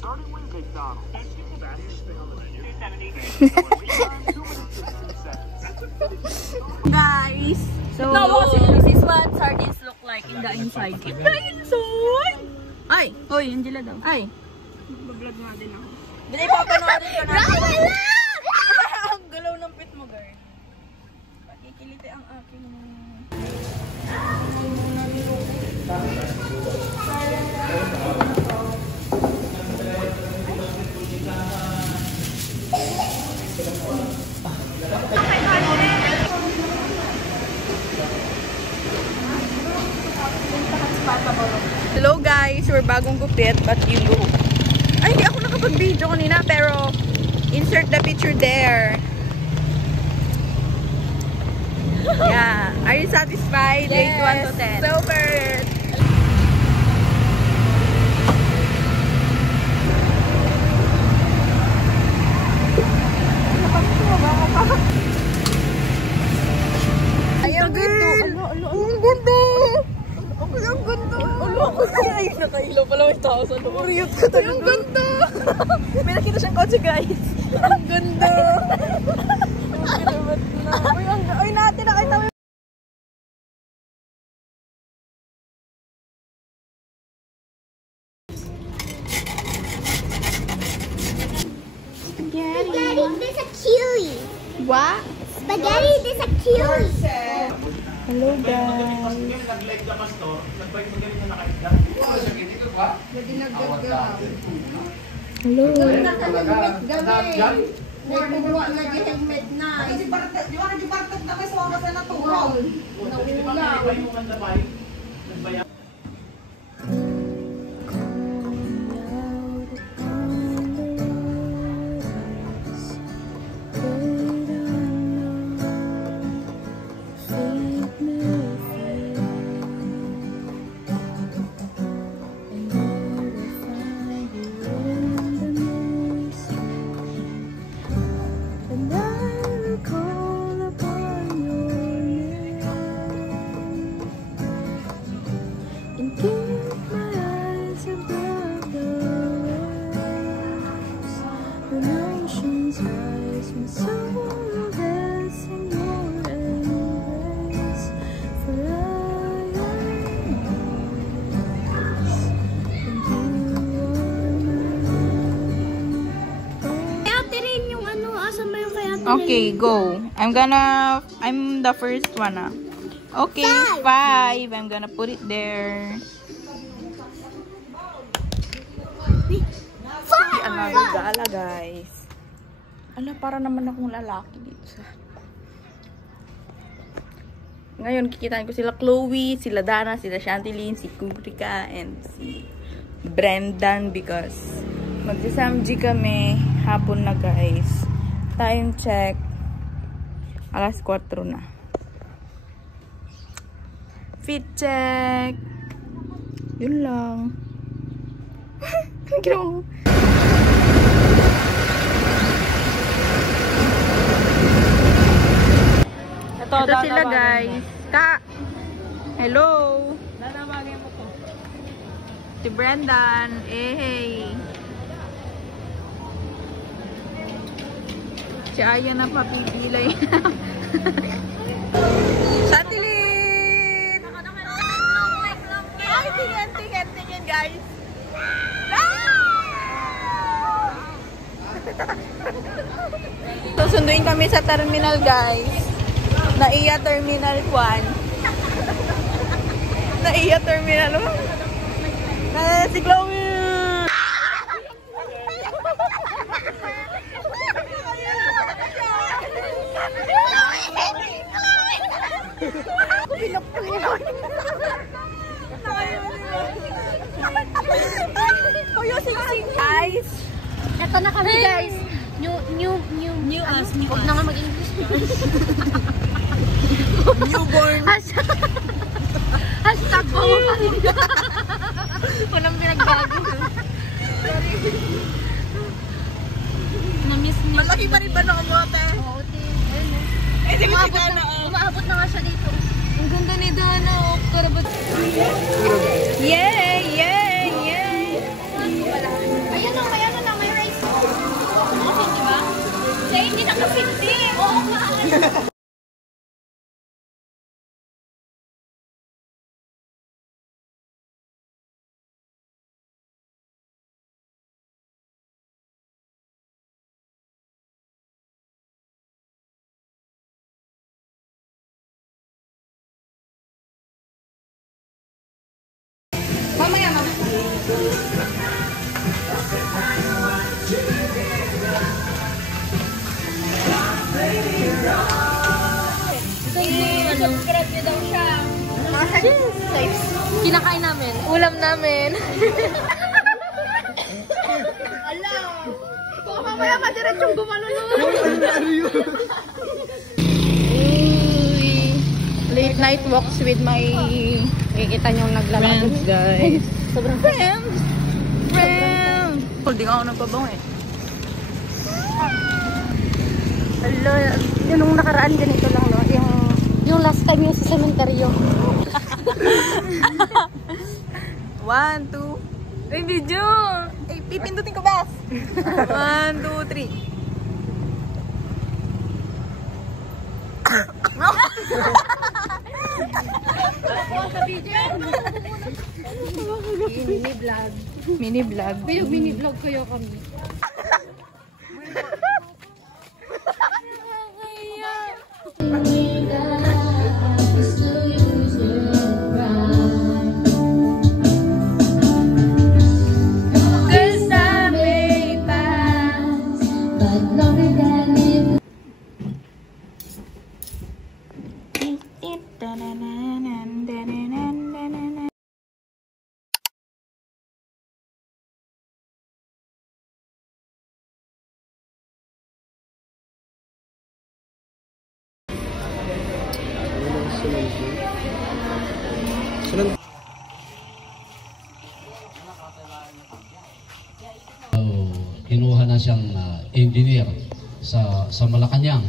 Guys, so this is what sardines look like in the inside. In the inside! Ay! Hoy, Angela daw. Ay! Mag-vlog nga din ako. Hindi pa panoorin ko na. Ang galaw ng pit mo, girl. Pakikiliti ang aking... Hello guys, we're bagong gupit but you go. Ay, hindi ako nakapag-video kanina pero insert the picture there. Yeah. Are you satisfied? Yes. Rate 1 to 10. Super! Ay, ang ganda! Ang ganda! Ang ganda! Ay, nakailaw pala may tao sa loob. Ang ganda! May nakita siyang kotse, guys. Ang ganda! Ay, natin nakita mo. Spaghetti, there's a kiwi. What? Spaghetti, there's a kiwi. Hello guys. Hello. Okay, go. I'm the first one. Okay, 5. I'm gonna put it there. 5. Ano, gala guys. Ala, para naman akong lalaki dito sa... Ngayon, kikitain ko sila Chloe, sila Dana, sila Chantilyn, si Kubrika, and si Brendan because magsasamji kami hapon na guys. Time check. Alas 4 na. Fit check. Yun lang. Ano ginawa mo? Ito sila guys. Hello. Nanamagay mo ko. Si Brendan. Hey. Si Aya na papipilay. Chantilyn! Ay, tingin guys. Susunduin kami sa terminal guys. Naiya Terminal 1. Naiya Terminal 1. Si Chloe! Guys, Ito na kami guys. New us. Huwag na nga mag-English. Newborn. Hashtag po. Walang pinagbago. Na-miss niyo. Malaki pa rin ba na kamote? Oo, te. Umaabot na nga siya dito. Ang ganda ni Dana. Karabat. Yay! Yay! Yay! Ayan o, Hindi. Oo nga. Mamaya, mama. Subscribe niyo daw siya. Kinakain namin. Ulam namin. Alam. Baka mamaya madiretsong gumalulun. Late night walks with my... Kikita niyong naglalaro. Friends, guys. Sobrang friends. Friends. Hindi ka ako nagpabango eh. Hello. Yung nakaraan ganito lang, no? Yung last time yung sa sementeryo. 1, 2. Ay, video. Ay, pipindutin ko ba? 1, 2, 3. Sa video. Mini vlog. Mini vlog. Mini vlog kayo kami. Kinuha na siyang engineer sa Malacanang.